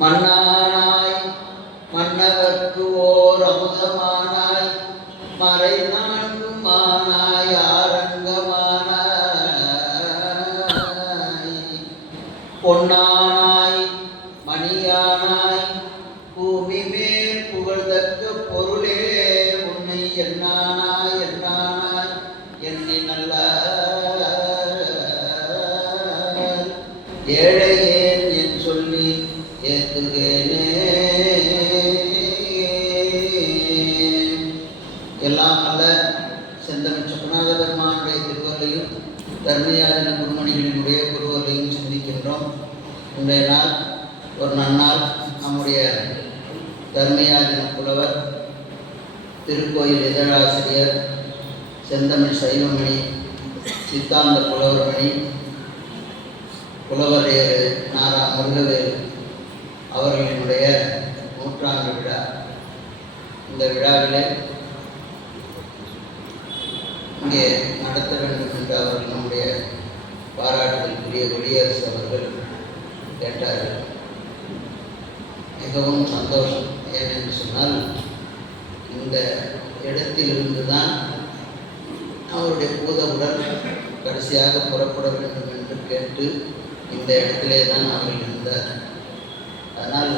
மன்னானாய் மன்னவர்க்கு ஓர் அமுதமானாய் மறை நான்குமானாய் ஆரங்கமானாய். பொன்னானாய் மணியானாய் பூமி மேல் புகழ்தக்க பொருளே உன்னை என்னானாய் என்னானாய் எண்ணி நல்ல ஏழையே. ஏத்துகிறேனே எல்லாம் அல்ல செந்தமிச்ச குணாத பெருமானுடைய திருவரையும் தர்மயாதன குருமணிகளினுடைய குருவர்களையும் சிந்திக்கின்றோம். இன்றைய நாள் ஒரு நன்னாள் நம்முடைய தர்மயாதன புலவர் திருக்கோயில் இதழாசிரியர் செந்தமிழ் சைவமணி சித்தாந்த புலவர்மணி புலவரையர் நாரா முருகவேல் அவர்களினுடைய நூற்றாண்டு விழா. இந்த விழாவிலே இங்கே நடத்த வேண்டும் என்று அவர்கள் நம்முடைய பாராட்டுதலுக்குரிய குடியரசு அவர்கள் கேட்டார்கள். மிகவும் சந்தோஷம். ஏனென்று சொன்னால் இந்த இடத்திலிருந்து தான் அவருடைய பூத உடல் கடைசியாக புறப்பட வேண்டும் என்று கேட்டு இந்த இடத்திலே தான் அவர் இருந்தார். அதனால்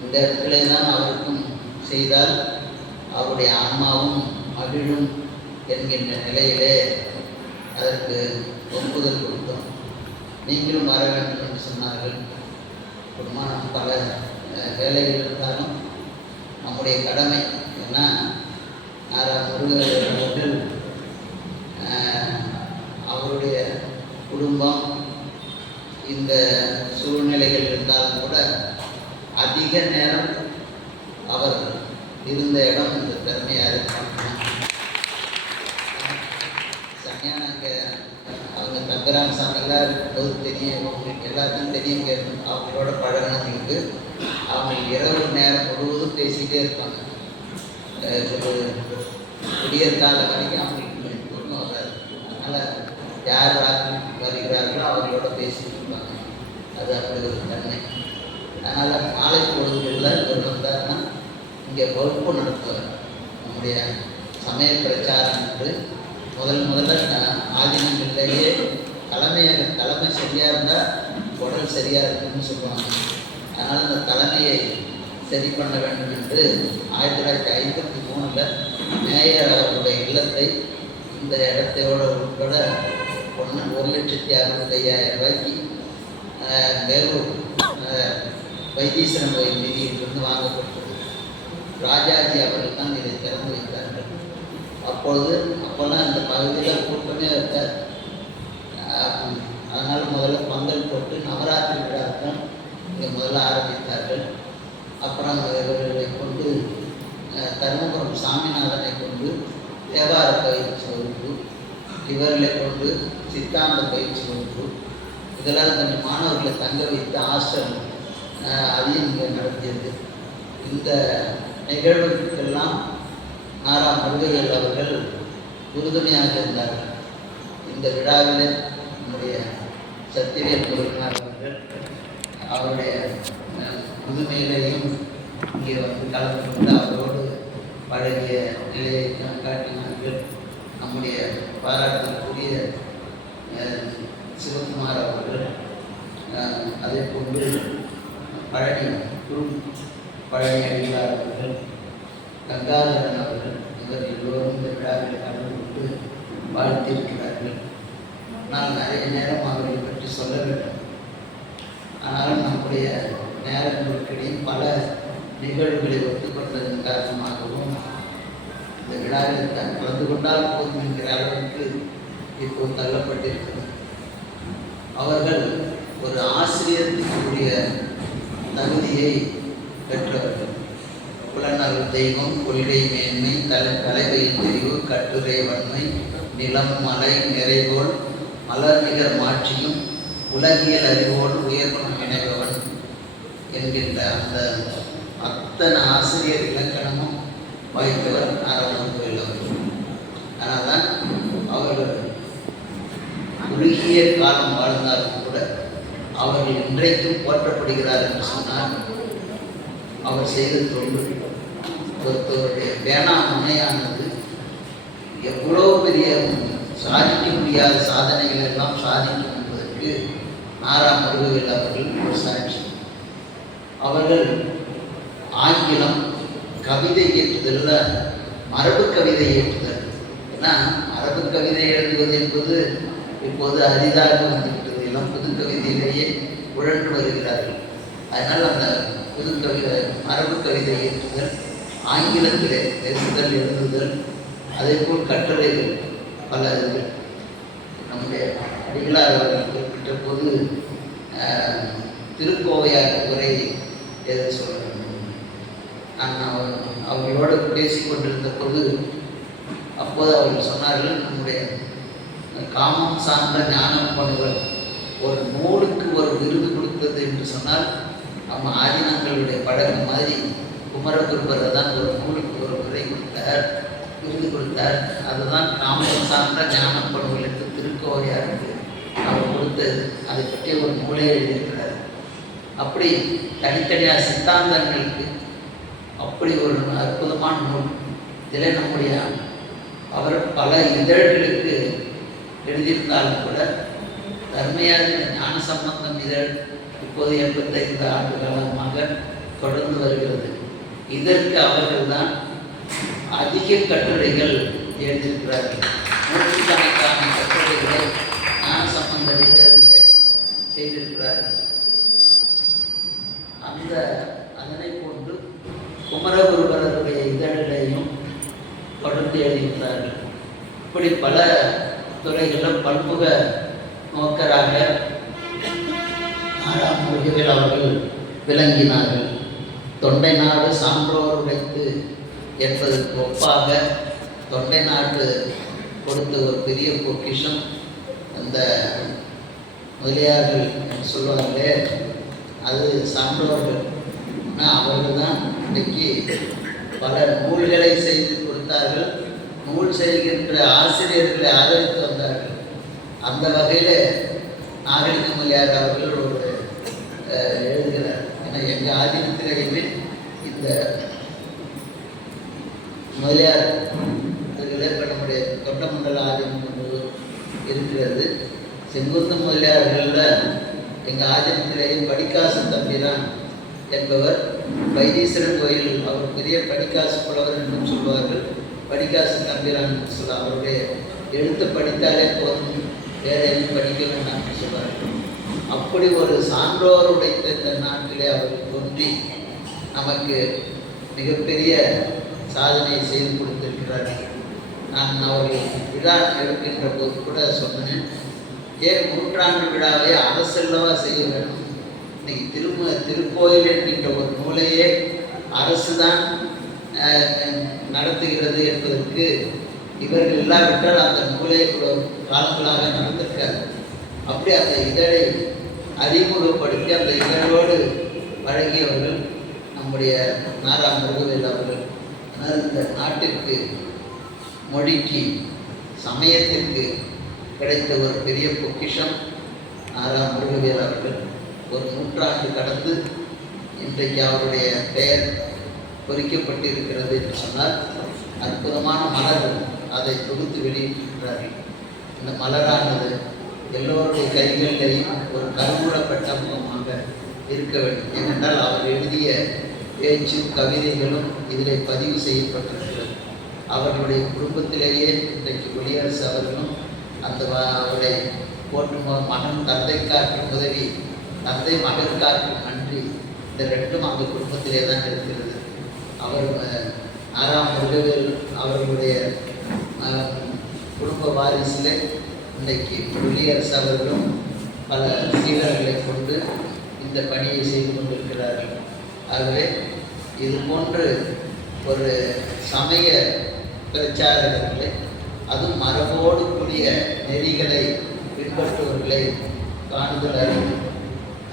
இந்த இடத்திலே தான் அவருக்கும் செய்தால் அவருடைய ஆன்மாவும் மகிழும் என்கின்ற நிலையிலே அதற்கு ஒப்புதல் கொடுத்தோம். நீங்களும் வர வேண்டும் என்று சொன்னார்கள். குடும்பம் பல வேலைகள் இருந்தாலும் நம்முடைய கடமை ஏன்னா ஆரா முருகர் அவர்கள் அவருடைய குடும்பம் இந்த சூழ்நிலைகள் இருந்தாலும் கூட அதிக நேரம் அவர் இருந்த இடம் இந்த திறமையாக இருக்கும். சரியான அங்கே அவங்க தங்கராம சாமிலாம் இருக்கும்போது தெரியும் உங்களுக்கு எல்லாத்துக்கும் தெரியும் கேட்கும் அவங்களோட பழகினவங்களுக்கு அவங்க இரவு நேரம் முழுவதும் பேசிகிட்டே இருப்பாங்க. அஹ் வரைக்கும் அவங்களுக்கு தூக்கம் வராது. அதனால் யார் ராத்திரி வருகிறார்களோ அவங்களோட பேசிட்டு அது அப்படி தன்மை அதனால் மாலை பொழுதுகளில் இவர் வந்தாருன்னா இங்கே வகுப்பு நடத்துவார் நம்முடைய சமய பிரச்சாரம் என்று முதல் முதல்ல ஆதினங்களிலேயே தலைமையாக தலைமை சரியாக இருந்தால் உடல் சரியாக இருக்குன்னு சொல்லுவாங்க. அதனால் அந்த தலைமையை சரி பண்ண வேண்டும் என்று ஆயிரத்தி தொள்ளாயிரத்தி ஐம்பத்தி மூணில் மேயர் அவருடைய இல்லத்தை இந்த இடத்தையோட உட்பட ஒன்று ஒரு லட்சத்தி அறுபத்தி ஐயாயிரம் ரூபாய்க்கு வேலூர் வைத்தீஸ்வரன் கோயில் நிதியிலிருந்து வாங்கப்பட்டது. ராஜாஜி அவர்கள் தான் இதை திறந்து வைத்தார்கள். அப்பொழுது அப்போல்லாம் இந்த பகுதியில் கூட்டமே இருக்கார் அதனால் முதல்ல பந்தல் போட்டு நவராத்திரி விழாக்கள் இங்கே முதல்ல ஆரம்பித்தார்கள். அப்புறம் இவர்களை கொண்டு தருமபுரம் சாமிநாதனை கொண்டு தேவார பயிற்சி வகுப்பு இவர்களை கொண்டு சித்தாந்த பயிற்சி வகுப்பு இதெல்லாம் கொஞ்சம் மாணவர்களை தங்க வைத்து ஆசிரம் அதையும் இங்கே நடத்தியது இந்த நிகழ்வுக்கெல்லாம் நாரா முருகையல் அவர்கள் உறுதுணையாக இருந்தார்கள். இந்த விழாவிலே நம்முடைய சத்திரியன் முருகனார் அவர்கள் அவருடைய புதுமையிலையும் இங்கே வந்து கலந்து கொண்டு அவரோடு பழகிய நிலையை காட்டினார்கள் நம்முடைய பாராட்டுக்குரிய சிவகுமார் அவர்கள் அதே போன்று பழனி குரு பழனி அடிகளார் அவர்கள் கங்காதரன் அவர்கள் இவர் எல்லோரும் இந்த விழாவில் கலந்து கொண்டு வாழ்த்திருக்கிறார்கள். நான் நிறைய நேரம் அவர்களை பற்றி சொல்ல வேண்டும் ஆனாலும் நம்முடைய நேரங்களுக்கிடையே பல நிகழ்வுகளை ஒத்துக்கொண்டதன் காரணமாகவும் இந்த விழாவில் தான் கலந்து கொண்டால் போதும் என்கிற அளவுக்கு இப்போது தள்ளப்பட்டிருக்கிறது. அவர்கள் ஒரு ஆசிரியருக்குரிய தகுதியை பெற்றவர்கள். புலனல் தெய்வம் கொள்கை மேன்மை தலை தலைவையின் தெரிவு கட்டுரை வன்மை நிலம் மலை நிறைவோல் மலர்நிகர் மாற்றியும் உலகியல் அறிவோடு உயர்வனம் இணைபவன் என்கின்ற அந்த அத்தனை ஆசிரியர் இலக்கணமும் வாய்த்தவர் நாராயணன் கோயில் அவர்கள் அதனால் தான் அவர்கள் குறுகிய காலம் வாழ்ந்தாலும் கூட அவர்கள் இன்றைக்கும் போற்றப்படுகிறார் என்று சொன்னால் அவர் செய்த தொண்டு ஒருத்தருடைய பேனா முனையானது எவ்வளோ பெரிய சாதிக்க முடியாத சாதனைகள் எல்லாம் சாதிக்கும் என்பதற்கு ஆறாம் முருகவேல் அவர்கள் ஒரு சாட்சி. அவர்கள் ஆங்கிலம் கவிதை இயற்றுதலில் மரபு கவிதை இயற்றுதல் ஏன்னா மரபு கவிதை எழுதுவது என்பது இப்போது அரிதாக வந்துவிட்டது. எல்லாம் புது கவிதையிலேயே உழன்று வருகிறார்கள். அதனால் அந்த புது கவிதை மரபு கவிதை இயற்றுதல் ஆங்கிலத்திலே பேசுதல் எழுதுதல் அதே போல் கட்டுரைகள் பல நம்முடைய அடிகளார் அவர்கள் குறிப்பிட்ட போது திருக்கோவையார் உரை எது சொல்கிறேன் நான் அவர் அவர்களோடு பேசிக் கொண்டிருந்த போது அப்போது அவர்கள் சொன்னார்கள் நம்முடைய காமம் சார்ந்த ஞானம் பண்ணுவர் ஒரு நூலுக்கு ஒரு விருது கொடுத்தது என்று சொன்னால் நம்ம ஆதினங்களுடைய படகு மாதிரி குமரகுருபரை தான் ஒரு நூலுக்கு ஒரு விரை கொடுத்தார் விருது கொடுத்தார். அதுதான் காமம் சார்ந்த ஞானம் பண்ணுவர்களுக்கு திருக்கோவையாருக்கு அவர் கொடுத்தது அதை பற்றி ஒரு நூலே எழுதியிருக்கிறார். அப்படி தனித்தனியாக சித்தாந்தங்களுக்கு அப்படி ஒரு அற்புதமான நூல். இதில் நம்முடைய அவர் பல இதழ்களுக்கு எழுதியிருந்தாலும் கூட தர்மயாதி ஞான சம்பந்தம் இதழ் இப்போது எண்பத்தைந்து ஆண்டு காலமாக தொடர்ந்து வருகிறது. இதற்கு அவர்கள்தான் அதிக கட்டுரைகள் எழுதியிருக்கிறார்கள். நூற்றுக்கணக்கான கட்டுரைகளை ஞான சம்பந்த இதழில் செய்திருக்கிறார்கள். அந்த அதனை போன்று குமரகுருபரருடைய இதழிலையும் தொடர்ந்து எழுதியிருக்கிறார்கள். இப்படி பல துறைகளிலும் பன்முக நோக்கராக ஆறாம் முருகவேல் அவர்கள் விளங்கினார்கள். தொண்டை நாடு சான்றோர் உடைத்து என்பதற்கு ஒப்பாக தொண்டை நாட்டு கொடுத்த ஒரு பெரிய பொக்கிஷம் அந்த முதலியார்கள் என்று சொல்லுவாங்களே அது சான்றோர்கள். ஆனால் அவர்கள் தான் இன்னைக்கு பல நூல்களை செய்து கொடுத்தார்கள். நூல் செய்கின்ற ஆசிரியர்களை ஆதரித்து வந்தார்கள். அந்த வகையில் நாகரிகம் மொழியார் அவர்கள் ஒரு அஹ், எழுதுகிறார். ஏன்னா எங்கள் ஆதீனத்திலேயுமே இந்த முதலியார் இதுகளே இப்போ நம்முடைய தொட்டமண்டல ஆதீனம் இருக்கிறது. செங்குந்த முதலியார்களில் எங்கள் ஆதீனத்திலேயும் படிக்காசு தம்பிதான் என்பவர். வைத்தீஸ்வரன் கோயில் அவர் பெரிய படிக்காசு புலவர் என்றும் சொல்வார்கள். படிக்காசு தம்பிரான் சொல்ல அவருடைய எழுத்து படித்தாலே போதும். வேற எதுவும் படிக்க நான் என்று அப்படி ஒரு சான்றோர் உடைத்த இந்த நாட்டிலே அவர் தோன்றி நமக்கு மிகப்பெரிய சாதனை செய்து கொடுத்திருக்கிறார்கள் நான் அவர்கள் விழா எடுக்கின்ற போது கூட சொன்னேன் ஏன் நூற்றாண்டு விழாவை அரசல்லவா செய்ய வேண்டும்? இன்னைக்கு திரும்ப திருக்கோயில் என்கின்ற ஒரு நூலையே அரசு தான் நடத்துகிறது என்பதற்கு இவர்கள் இல்லாவிட்டால் அந்த நூலை இவ்வளவு காலங்களாக நடந்திருக்காது. அப்படி அந்த இதழை அறிமுகப்படுத்தி அந்த இதழோடு வழங்கியவர்கள் நம்முடைய நாரா முருகவேல் அவர்கள் ஆனால் இந்த நாட்டிற்கு மொழிக்கு சமயத்திற்கு கிடைத்த ஒரு பெரிய பொக்கிஷம் நாரா முருகவேல் அவர்கள் ஒரு நூற்றாண்டு கடந்து இன்றைக்கு அவருடைய பெயர் பொறிக்கப்பட்டிருக்கிறது என்று சொன்னால் அற்புதமான மலர் அதை தொகுத்து வெளியிட்டிருக்கிறார்கள். இந்த மலரானது எல்லோருடைய கைகளிலேயும் ஒரு கருவூலப்பட்ட முகமாக இருக்க வேண்டும். ஏனென்றால் அவர் எழுதிய பேச்சு கவிதைகளும் இதில் பதிவு செய்யப்பட்டிருக்கிறது. அவர்களுடைய குடும்பத்திலேயே இன்றைக்கு ஒளியரசு அவர்களும் அந்த அவரை போற்றும் மகன் தந்தை காற்றும் உதவி தந்தை மகன் காற்றும் நன்றி. இந்த ரெண்டும் அந்த குடும்பத்திலே தான் இருக்கிறது. அவர் ஆறாம் வருடத்தில் அவர்களுடைய குடும்ப வாரிசில் இன்றைக்கு ஒளியரசு அவர்களும் பல சீடர்களை கொண்டு இந்த பணியை செய்து கொண்டிருக்கிறார்கள். ஆகவே இது போன்று ஒரு சமய பிரச்சாரகர்களை அதுவும் மரபோடு கூடிய நெறிகளை பின்பற்றுவர்களை காணுதல் அறிவு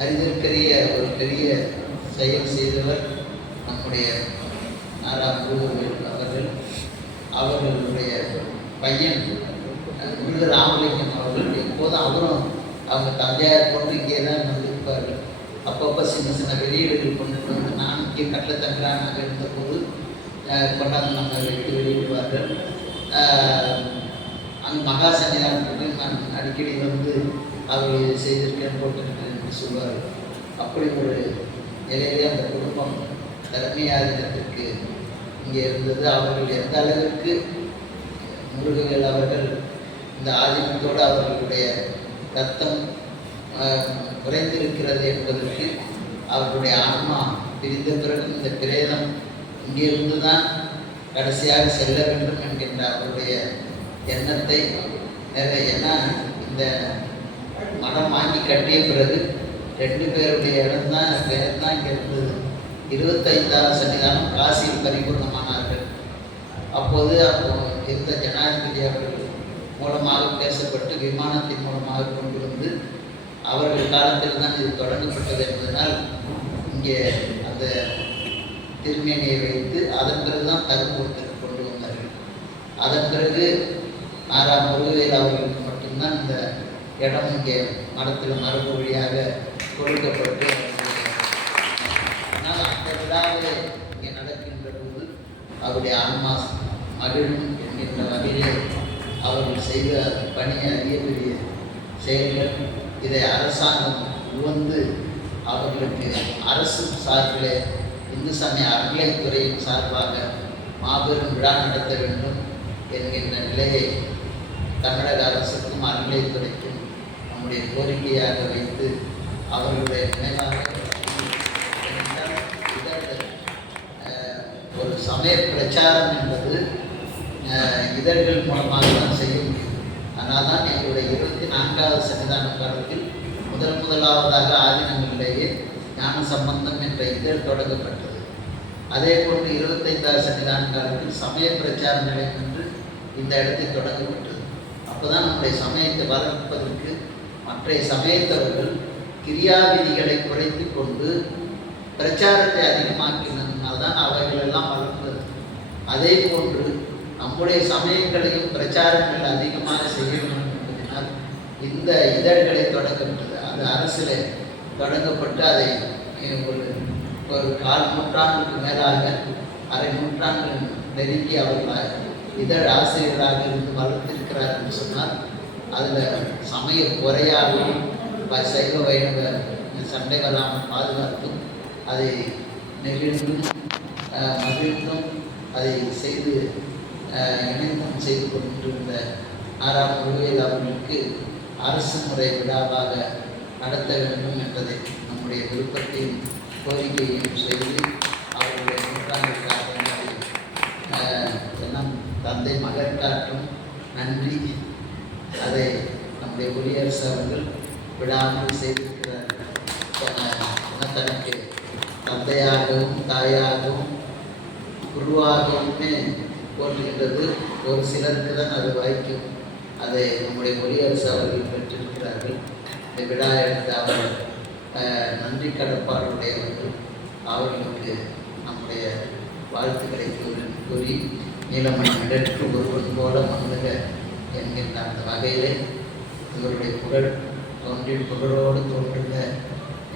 அறிந்திருக்கிற ஒரு பெரிய செயல் செய்தவர் நம்முடைய நாரா குருவர்கள் அவர்கள் அவர்களுடைய பையன் விருது ராமலிங்கம் அவர்கள் எப்போதும் அவரும் அவங்க தந்தையார் கொண்டு இங்கே தான் வந்திருப்பார்கள். அப்பப்போ சின்ன சின்ன வெளியீடுகள் கொண்டு வந்து நான் இங்கே கட்டில் தங்குறானாக இருந்தபோது கொண்டாந்து நம்ம வெளியிட்டு வெளியிடுவார்கள். அஹ், அங்கே மகா சன்னிதானத்துக்கு நான் அடிக்கடி வந்து அவர்கள் செய்திருக்கேன் போட்டிருக்கிறேன் என்று சொல்வார்கள். அப்படி ஒரு நிலையிலே அந்த குடும்பம் தர்மியாதினத்திற்கு இங்கே இருந்தது. அவர்கள் எந்த அளவிற்கு முருகவேல் அவர்கள் இந்த ஆதிக்கத்தோடு அவர்களுடைய ரத்தம் குறைந்திருக்கிறது என்பதற்கு அவர்களுடைய ஆன்மா பிரிந்த பிறகு இந்த பிரேதம் இங்கிருந்து தான் கடைசியாக செல்ல வேண்டும் என்கின்ற அவருடைய எண்ணத்தை நிறைய ஏன்னா இந்த மனம் வாங்கி கட்டிய பிறகு ரெண்டு பேருடைய இடம் தான் பேர் தான் இங்கே இருந்தது இருபத்தைந்தாம் சன்னிதானம் காசியில் பரிபூர்ணமானார்கள். அப்போது அப்போ இருந்த ஜனாதிபதி அவர்கள் மூலமாக பேசப்பட்டு விமானத்தின் மூலமாக கொண்டு வந்து அவர்கள் காலத்தில் தான் இது தொடங்கப்பட்டது என்பதனால் இங்கே அந்த திருமேனியை வைத்து அதன் பிறகு தான் தருமபுரத்திற்கு கொண்டு வந்தார்கள். அதன் பிறகு நாரா முருகவேல் அவர்களுக்கு மட்டும்தான் இந்த இடம் இங்கே மரத்தில் மரபு வழியாக கொடுக்கப்பட்டு ஆனால் இங்கே நடக்கின்ற போது அவருடைய ஆன்மா மகிழும் என்கின்ற வகையிலே அவர்கள் செய்த பணியை அறிய பெரிய செயல்கள். இதை அரசாங்கம் உவந்து அவர்களுக்கு அரசு சார்பிலே இந்து சமய அறநிலைத்துறையின் சார்பாக மாபெரும் விழா நடத்த வேண்டும் என்கின்ற நிலையை தமிழக அரசுக்கும் அறநிலைத்துறைக்கும் நம்முடைய கோரிக்கையாக வைத்து அவர்களுடைய நினைவாக சமய பிரச்சாரம் என்பது இதழ்கள் மூலமாக தான் செய்ய முடியும். அதனால் தான் எங்களுடைய இருபத்தி நான்காவது சன்னிதான காலத்தில் முதல் முதலாவதாக ஆதினங்களிலேயே ஞான சம்பந்தம் என்ற இதழ் தொடங்கப்பட்டது. அதே போன்று இருபத்தைந்தாவது சன்னிதான காலத்தில் சமய பிரச்சார நிலையம் என்று இந்த இடத்தில் தொடங்கப்பட்டது அப்போதான் நம்முடைய சமயத்தை வளர்ப்பதற்கு மற்ற சமயத்தவர்கள் கிரியாவிதிகளை குறைத்து கொண்டு பிரச்சாரத்தை அதிகமாக்கினதுனால்தான் தான் அதே போன்று நம்முடைய சமயங்களையும் பிரச்சாரங்கள் அதிகமாக செய்ய வேண்டும் என்பதனால் இந்த இதழ்களை தொடங்கப்பட்டது அது அரசில் தொடங்கப்பட்டு அதை ஒரு ஒரு கால் நூற்றாண்டுக்கு மேலாக அரை நூற்றாண்டு நெருங்கி அவர்கள் இதழ் ஆசிரியராக இருந்து வளர்த்திருக்கிறார் என்று சொன்னால் அதில் சமய குறையாகவும் சைவ வைணவ சண்டை வராமல் பாதுகாத்தும் அதை நெகிழ்ந்தும் மகிழ்ந்தும் அதை செய்து இணைந்தம் செய்து கொண்டிருந்த ஆறாம் முருகையில் அவர்களுக்கு அரசு முறை விழாவாக நடத்த வேண்டும் என்பதை நம்முடைய விருப்பத்தையும் கோரிக்கையையும் செய்து அவருடைய நூற்றாண்டிற்காக என்பதை, அஹ், எல்லாம் தந்தை மகற்காற்றும் நன்றி. அதை நம்முடைய குடியரசு அவர்கள் விடாமல் செய்திருக்கிறார்கள். தனக்கு தந்தையாகவும் தாயாகவும் உருவாகவுமே போற்றுகின்றது. ஒரு சிலருக்கு தான் அது வாய்க்கும். அதை நம்முடைய மொழியரசு அவர்கள் பெற்றிருக்கிறார்கள். இந்த விழா எடுத்து அவர் நன்றி கடப்பாடுடையவர்கள் அவர்களுக்கு நம்முடைய வாழ்த்துக்களை கூறி கூறி நீலமணி இடற்று ஒருவன் போல மன்னுக என்கின்ற அந்த வகையிலே இவருடைய புகழ் தோன்றின் புகழோடு தோன்றுக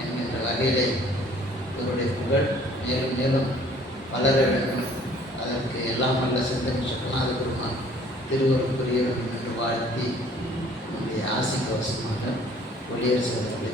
என்கின்ற வகையிலே இவருடைய புகழ் மேலும் மேலும் வளர வேண்டும். எல்லாம் நல்ல சிந்தனை சொன்னாது பெருமான் திருவருள் புரியவன் என்று வாழ்த்தி நம்முடைய ஆசை கவசமாக ஒளியரசு அவர்களை